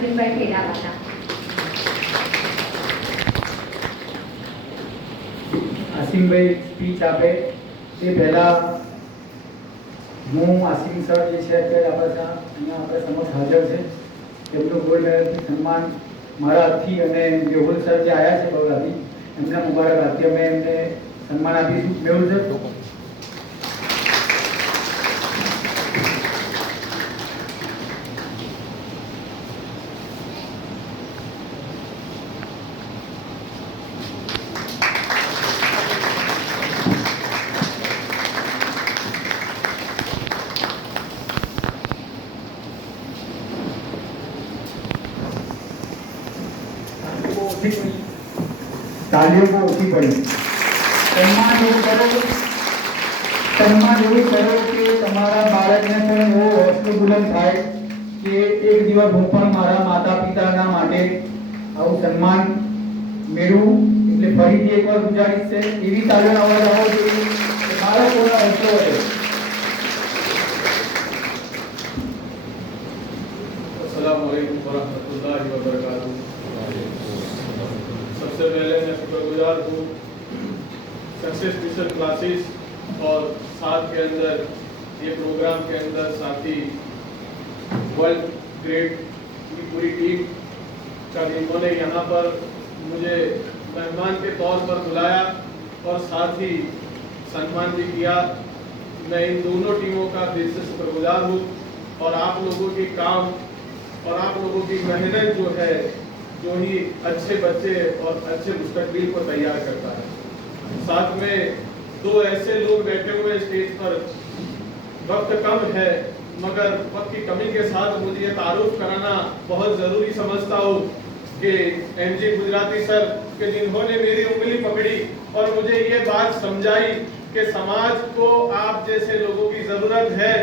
અસીમભાઈ Khedawala. આસિમભાઈ speech આપે તે પહેલાં હું આસિમ સર જે છે અત્યારે અહીંયા આપણે સમક્ષ હાજર છે તેમનું ગોલ્ડ મેડલથી સન્માન મારા હાથથી અને મેહુલ સર જે આવ્યા છે બરોડાથી એમના મુબારક હાથથી અમે એમને સન્માન આપીશું। મેહુલ સર तालियों को ओછી પડી। સન્માન એવું કરો કે તમારા બાળકને પણ એવો હોંસલો બુલંદ થાય કે એક દિવસ હું પણ મારા માતા પિતાના માટે આવું સન્માન મેળવું। એટલે ફરીથી એકવાર ગુજારિશ છે એવી તાલીઓનો અવાજ આવવો જોઈએ કે બાળકોનો હોંસલો વધે। अस्सलाम वालेकुम वरहमतुल्लाहि वबरकातुहू। सबसे पहले मैं शुक्रगुजार हूँ सक्सेस ट्यूशन क्लासेस और साथ के अंदर ये प्रोग्राम के अंदर साथी वर्ल्ड ग्रेड की पूरी टीम का जिन्होंने यहाँ पर मुझे मेहमान के तौर पर बुलाया और साथ ही सम्मान भी किया। मैं इन दोनों टीमों का दिल से शुक्रगुजार हूँ और आप लोगों के काम और आप लोगों की मेहनत जो है जो ही अच्छे बच्चे और अच्छे मुस्तकबिल को तैयार करता है। साथ में दो ऐसे लोग बैठे हुए स्टेज पर, वक्त कम है मगर वक्त की कमी के साथ मुझे ये तारुफ कराना बहुत ज़रूरी समझता हूँ कि एमजी गुजराती सर के जिन्होंने मेरी उंगली पकड़ी और मुझे ये बात समझाई कि समाज को आप जैसे लोगों की ज़रूरत है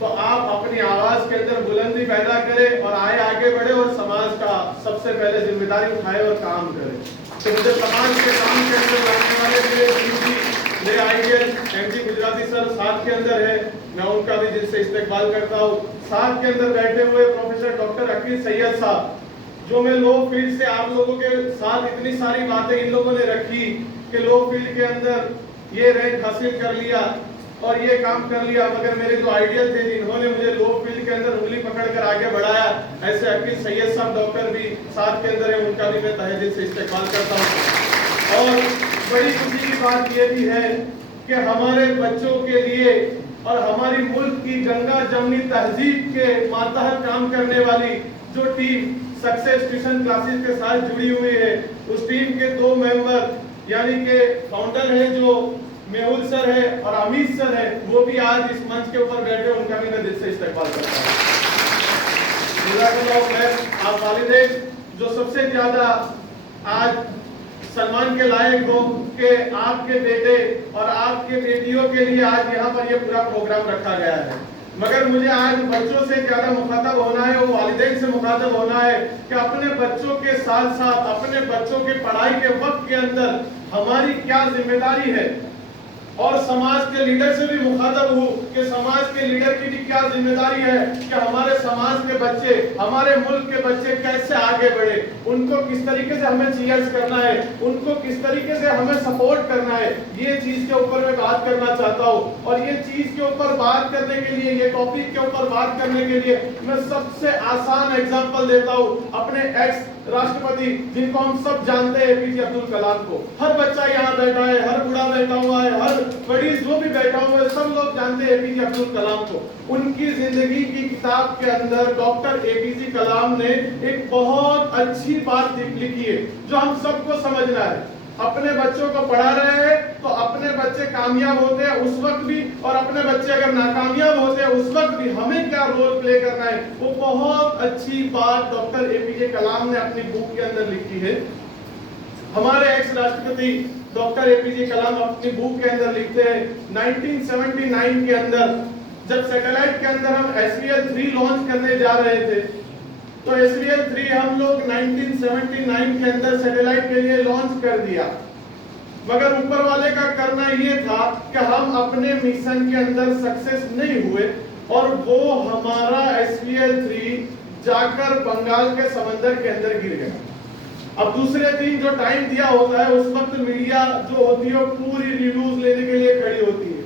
तो आप अपनी आवाज के अंदर बुलंदी पैदा करें और आगे बढ़े और समाज का सबसे पहले जिम्मेदारी उठाए और काम करें। तो मुझे समाज के काम के अंदर लाने वाले मेरे आइडियल एमजी गुजराती सर साथ के अंदर है, मैं उनका भी दिल से इस्तेकबाल करता हूँ। साथ के अंदर बैठे हुए प्रोफेसर डॉक्टर अकील सैयद साहब, जो मैं लॉ फील्ड से आप लोगों के साथ इतनी सारी बातें इन लोगों ने रखी कि लॉ फील्ड के अंदर ये रैंक हासिल कर लिया और ये काम कर लिया, मगर मेरे जो आइडियल थे जिन्होंने मुझे लॉ फील्ड के अंदर उंगली पकड़कर आगे बढ़ाया, ऐसे अकील सैयद साहब डॉक्टर भी साथ के अंदर है, उनका भी मैं तहे दिल से इस्तेकबाल करता हूँ। और बड़ी खुशी की बात ये भी है कि हमारे बच्चों के लिए और हमारी मुल्क की गंगा जमनी तहजीब के मातहत काम करने वाली जो टीम सक्सेस ट्यूशन क्लासेस के साथ जुड़ी हुई है, उस टीम के दो मेंबर यानी कि फाउंडर है जो मेहुल सर है और अमित सर है, वो भी आज इस मंच के ऊपर बैठे, उनका भी मैं दिल से इस्तेकबाल करता हूँ। आप वालिदैन जो सबसे ज्यादा आज सम्मान के लायक हो कि आपके बेटे और आपके बेटियों के लिए आज यहाँ पर ये पूरा प्रोग्राम रखा गया है, मगर मुझे आज बच्चों से ज्यादा मुखातब होना है, वो वालिदैन से मुखातब होना है कि अपने बच्चों के साथ साथ अपने बच्चों के पढ़ाई के वक्त के अंदर हमारी क्या जिम्मेदारी है और समाज के लीडर से भी मुखातब हूँ कि समाज के लीडर की भी क्या जिम्मेदारी है कि हमारे समाज के बच्चे, हमारे मुल्क के बच्चे कैसे आगे बढ़े, उनको किस तरीके से हमें चीयर्स करना है, उनको किस तरीके से हमें सपोर्ट करना है, ये चीज के ऊपर मैं बात करना चाहता हूँ। और ये चीज के ऊपर बात करने के लिए, ये टॉपिक के ऊपर बात करने के लिए मैं सबसे आसान एग्जाम्पल देता हूँ अपने एक्स राष्ट्रपति जिनको हम सब जानते हैं एपीजे अब्दुल कलाम को। हर बच्चा यहाँ बैठा है, हर बूढ़ा बैठा हुआ है, हर बड़ी जो भी बैठा हुआ है, सब लोग जानते हैं एपीजे अब्दुल कलाम को। उनकी जिंदगी की किताब के अंदर डॉक्टर एपीजे कलाम ने एक बहुत अच्छी बात लिखी है जो हम सबको समझना है। अपने बच्चों को पढ़ा रहे हैं तो अपने बच्चे कामयाब होते हैं उस वक्त भी, और अपने बच्चे अगर नाकामयाब होते हैं उस वक्त भी हमें क्या रोल प्ले करना है, वो बहुत अच्छी बात डॉक्टर एपीजे कलाम ने अपनी बुक के अंदर लिखी है। हमारे एक्स राष्ट्रपति डॉक्टर एपीजे कलाम अपनी बुक के अंदर लिखते हैं 1979 के अंदर जब सैटेलाइट के अंदर हम SVL-3 लॉन्च करने जा रहे थे, तो SVL-3 हम लोग 1979 के अंदर सैटेलाइट के लिए लॉन्च कर दिया, मगर ऊपर वाले का करना ये था कि हम अपने मिशन के अंदर सक्सेस नहीं हुए और वो हमारा SVL-3 जाकर बंगाल के समंदर के अंदर गिर गया। अब दूसरे दिन जो टाइम दिया होता है, उस वक्त मीडिया जो होती है पूरी रिव्यूज लेने के लिए खड़ी होती है,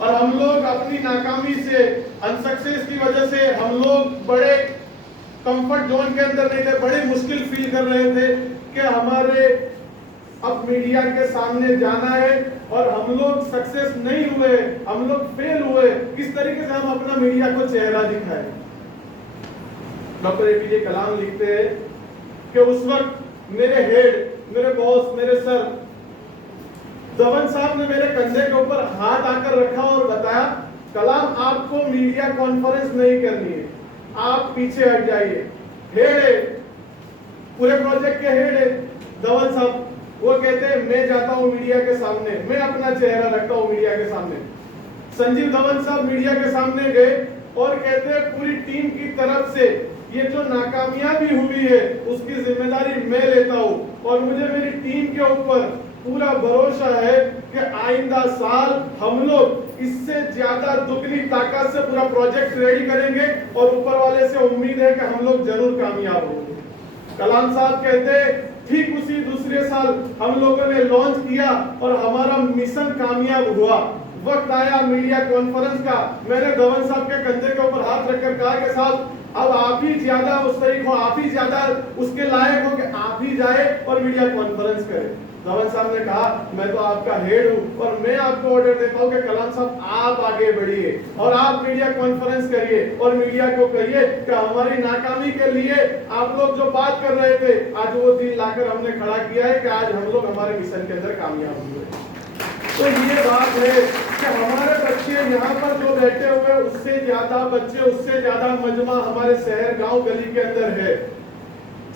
और हम लोग अपनी नाकामी से, अनसक्सेस की वजह से हम लोग बड़े कंफर्ट जोन के अंदर नहीं थे, बड़ी मुश्किल फील कर रहे थे कि हमारे अब मीडिया के सामने जाना है और हम लोग सक्सेस नहीं हुए, हम लोग फेल हुए, किस तरीके से हम अपना मीडिया को चेहरा दिखाएं। डॉक्टर एपीजे कलाम लिखते हैं कि उस वक्त मेरे हेड, मेरे बॉस, मेरे सर धवन साहब ने मेरे कंधे के ऊपर हाथ आकर रखा और बताया, कलाम आपको मीडिया कॉन्फ्रेंस नहीं करनी है, आप पीछे हट जाइए। हेड है, पूरे प्रोजेक्ट के हेड है धवन साहब, वो कहते हैं मैं जाता हूं मीडिया के सामने, मैं अपना चेहरा रखता हूं मीडिया के सामने। संजीव धवन साहब मीडिया के सामने गए और कहते हैं पूरी टीम की तरफ से ये जो नाकामयाबी हुई है उसकी जिम्मेदारी मैं लेता हूं, और मुझे मेरी टीम के ऊपर पूरा भरोसा है कि आइंदा साल हम लोग इससे ज्यादा दुगनी ताकत से पूरा प्रोजेक्ट रेडी करेंगे और ऊपर वाले से उम्मीद है कि हम लोग जरूर कामयाब होंगे। कलाम साहब कहते हैं ठीक उसी दूसरे साल हम लोगों ने लॉन्च किया और हमारा मिशन कामयाब हुआ। वक्त आया मीडिया कॉन्फ्रेंस का, मैंने धवन साहब के कंधे के ऊपर हाथ रखकर कहा कि साहब अब आप ही ज्यादा मुस्तैक हो, आप ही ज्यादा उसके लायक हो कि आप ही जाए और मीडिया कॉन्फ्रेंस करें। धवन साहब ने कहा मैं तो आपका हेड हूं और मैं आपको ऑर्डर देता हूं कि कलाम साहब आप आगे बढ़िए और आप मीडिया कॉन्फ्रेंस करिए और मीडिया को कहिए कि हमारी नाकामी के लिए आप लोग जो बात कर रहे थे आज वो दिन लाकर हमने खड़ा किया है कि आज हम लोग हमारे मिशन के अंदर कामयाब हुए। तो ये बात है कि हमारे बच्चे यहाँ पर जो बैठे हुए उससे ज्यादा बच्चे, उससे ज्यादा मजमा हमारे शहर गांव गली के अंदर है।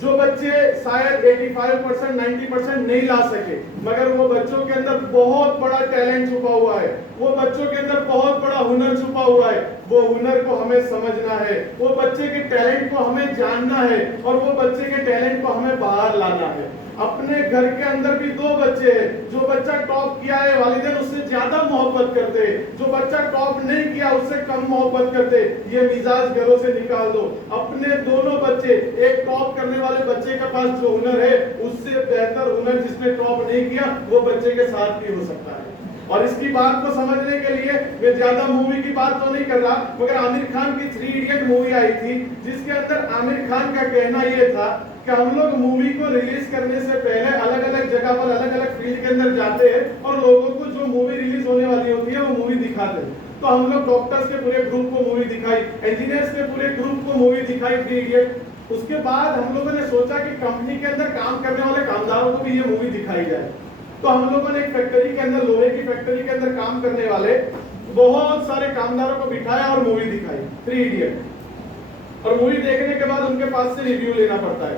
जो बच्चे शायद 85% 90% नहीं ला सके, मगर वो बच्चों के अंदर बहुत बड़ा टैलेंट छुपा हुआ है, वो बच्चों के अंदर बहुत बड़ा हुनर छुपा हुआ है। वो हुनर को हमें समझना है, वो बच्चे के टैलेंट को हमें जानना है और वो बच्चे के टैलेंट को हमें बाहर लाना है। अपने घर के अंदर भी दो बच्चे हैं, जो बच्चा टॉप किया है वालिदैन उससे ज्यादा मोहब्बत करते हैं, जो बच्चा टॉप नहीं किया उससे कम मोहब्बत करते। ये मिजाज घरों से निकाल दो। अपने दोनों बच्चे, एक टॉप करने वाले बच्चे के पास जो हुनर है उससे बेहतर हुनर जिसने टॉप नहीं किया वो बच्चे के साथ भी हो सकता है। और इसकी बात को समझने के लिए मैं ज्यादा मूवी की बात तो नहीं कर रहा, मगर आमिर खान की 3 इडियट मूवी आई थी जिसके अंदर आमिर खान का कहना यह था कि हम लोग मूवी को रिलीज करने से पहले अलग अलग जगह पर अलग अलग फील्ड के अंदर जाते हैं और लोगों को जो मूवी रिलीज होने वाली होती है वो मूवी दिखाते हैं। तो हम लोग डॉक्टर्स के पूरे ग्रुप को मूवी दिखाई, इंजीनियर्स के पूरे ग्रुप को मूवी दिखाई 3 इडियट। उसके बाद हम लोगों ने सोचा कि कंपनी के अंदर काम करने वाले कामदारों को भी ये मूवी दिखाई जाए। तो हम लोगों ने एक फैक्ट्री के अंदर, लोहे की फैक्ट्री के अंदर काम करने वाले बहुत सारे कामदारों को बिठाया और मूवी दिखाई 3 इडियट। और मूवी देखने के बाद उनके पास से रिव्यू लेना पड़ता है।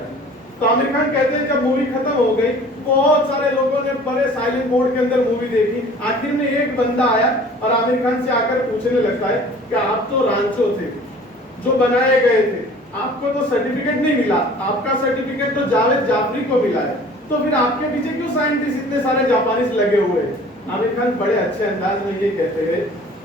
तो आमिर खान कहते हैं जब मूवी खत्म हो गई बहुत सारे लोगों ने बड़े साइलेंट मोड के अंदर मूवी देखी। आखिर में एक बंदा आया और आमिर खान से आकर पूछने लगता है कि आप तो रांचो थे जो बनाए गए थे, आपको तो सर्टिफिकेट नहीं मिला, आपका सर्टिफिकेट तो जावेद जाफरी को मिला है, तो फिर आपके पीछे क्यों साइंटिस्ट इतने सारे जापानीज लगे हुए हैं? आमिर खान बड़े अच्छे अंदाज में ये कहते हैं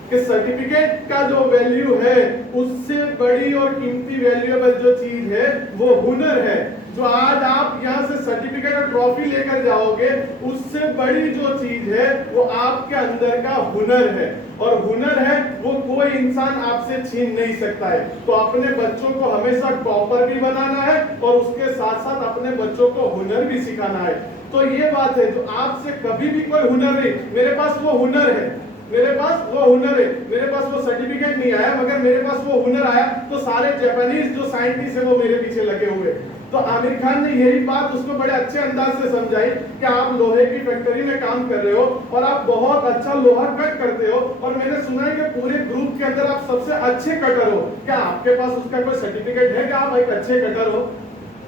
कि सर्टिफिकेट का जो वैल्यू है उससे बड़ी और कीमती वैल्यूएबल जो चीज है वो हुनर है। जो आज आप यहाँ से सर्टिफिकेट और ट्रॉफी लेकर जाओगे उससे बड़ी जो चीज है वो आपके अंदर का हुनर है, और हुनर है वो कोई इंसान आपसे छीन नहीं सकता है। तो अपने बच्चों को हमेशा टॉपर भी बनाना है और उसके साथ साथ अपने बच्चों को हुनर भी सिखाना है। तो ये बात है, जो आपसे कभी भी कोई हुनर नहीं, मेरे पास वो हुनर है, मेरे पास वो हुनर है, मेरे पास वो सर्टिफिकेट नहीं आया मगर मेरे पास वो हुनर आया, तो सारे जापानीज जो साइंटिस्ट है वो मेरे पीछे लगे हुए। तो आमिर खान ने यही बात उसको बड़े अच्छे अंदाज से समझाई कि आप लोहे की फैक्ट्री में काम कर रहे हो और आप बहुत अच्छा लोहा कट करते हो, और मैंने सुना है कि पूरे ग्रुप के अंदर आप सबसे अच्छे कटर हो, क्या आपके पास उसका कोई सर्टिफिकेट है कि आप एक अच्छे कटर हो?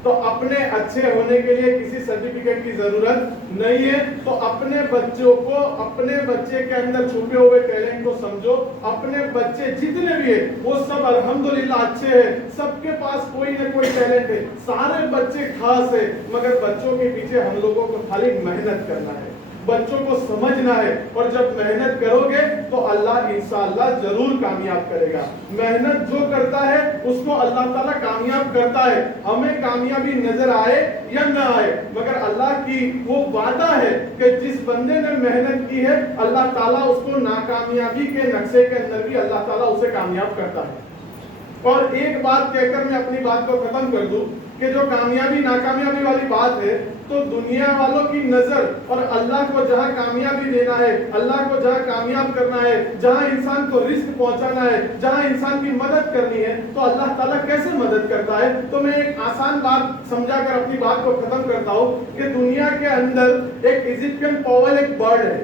तो अपने अच्छे होने के लिए किसी सर्टिफिकेट की जरूरत नहीं है। तो अपने बच्चों को, अपने बच्चे के अंदर छुपे हुए टैलेंट को समझो। अपने बच्चे जितने भी है वो सब अल्हम्दुलिल्लाह अच्छे हैं, सबके पास कोई ना कोई टैलेंट है, सारे बच्चे खास है, मगर बच्चों के पीछे हम लोगों को खाली मेहनत करना है। बच्चों को समझना है। और जब मेहनत करोगे तो अल्लाह इंशाअल्लाह जरूर कामयाब करेगा। मेहनत जो करता है उसको अल्लाह ताला कामयाब करता है। हमें कामयाबी नजर आए या ना आए, मगर अल्लाह की वो वादा है कि जिस बंदे ने मेहनत की है अल्लाह ताला उसको नाकामयाबी के नक्शे के अंदर भी अल्लाह ताला उसे कामयाब करता है। और एक बात कहकर मैं अपनी बात को खत्म कर दूं कि जो कामयाबी नाकामयाबी वाली बात है, तो दुनिया वालों की नजर और अल्लाह को जहां कामयाबी देना है, अल्लाह को जहां कामयाब करना है, जहां इंसान को रिस्क पहुंचाना है, जहां इंसान की मदद करनी है, तो अल्लाह ताला कैसे मदद करता है। तो मैं एक आसान बात समझाकर अपनी बात को खत्म करता हूं कि दुनिया के अंदर एक इजिप्शियन पॉवल एक बर्ड है,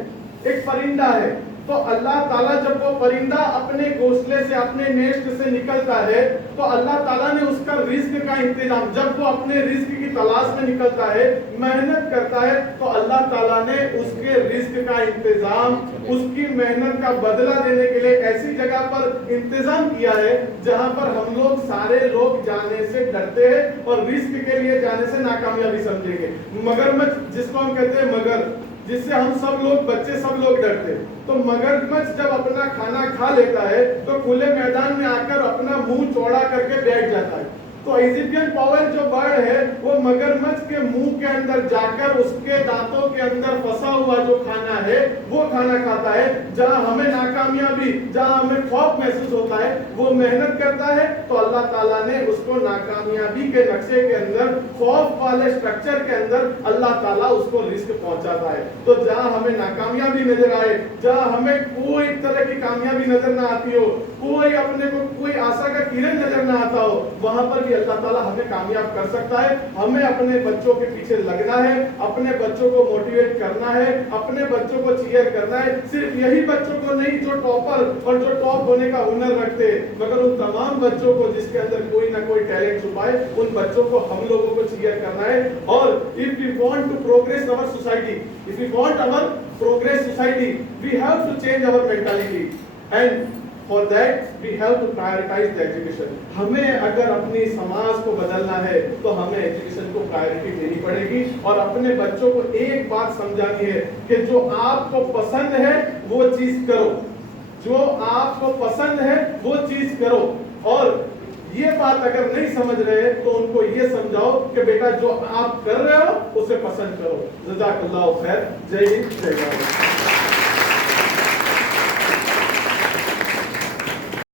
एक परिंदा है। तो अल्लाह ताला जब वो परिंदा अपने घोंसले से अपने नेस्ट से निकलता है तो अल्लाह ताला ने उसका रिस्क का इंतजाम, जब वो अपने रिस्क की तलाश में निकलता है, मेहनत करता है, तो अल्लाह ताला ने उसके रिस्क का इंतजाम, उसकी मेहनत का बदला देने के लिए ऐसी जगह पर इंतजाम किया है जहां पर हम लोग सारे लोग जाने से डरते हैं और रिस्क के लिए जाने से नाकामयाबी समझेंगे। मगरमच्छ जिसको हम कहते हैं मगर, जिससे हम सब लोग बच्चे सब लोग डरते हैं, तो मगरमच्छ जब अपना खाना खा लेता है तो खुले मैदान में आकर अपना मुंह चौड़ा करके बैठ जाता है। तो इजिप्शियन पॉवल जो बर्ड है वो मगरमच्छ के मुंह के अंदर जाकर उसके दांतों के अंदर फंसा हुआ जो खाना है वो खाना खाता है। जहां हमें नाकामयाबी, जहां हमें खौफ महसूस होता है, वो मेहनत करता है तो अल्लाह ताला ने उसको नाकामयाबी के नक्शे के अंदर, खौफ वाले स्ट्रक्चर के अंदर अल्लाह ताला उसको रिस्क पहुंचाता है। तो जहां हमें नाकामयाबी नजर आए, जहां हमें कोई तरह की कामयाबी नजर ना आती हो, कोई अपने को कोई आशा का किरण नजर ना आता हो, वहां पर भी अल्लाह ताला हमें कामयाब कर सकता है। हमें अपने बच्चों के पीछे लगना है, अपने बच्चों को मोटिवेट करना है, अपने बच्चों को चीयर करना है। सिर्फ यही बच्चों को नहीं जो टॉपर और जो टॉप होने का हुनर रखते, मगर उन तमाम बच्चों को जिसके अंदर कोई ना कोई टैलेंट छुपा है, उन बच्चों को हम लोगों को चीयर करना है। और if we want to progress our society, if we want our progress society, we have to change our mentality and For that we have to prioritize the education. हमें अगर अपनी समाज को बदलना है तो हमें एजुकेशन को प्रायोरिटी देनी पड़ेगी और अपने बच्चों को एक बात समझानी है कि जो आपको पसंद है वो चीज करो, जो आपको पसंद है वो चीज करो। और ये बात अगर नहीं समझ रहे तो उनको ये समझाओ कि बेटा जो आप कर रहे हो उसे पसंद करो। जज़ाकल्लाहु खैर। जय हिंद, जय भारत।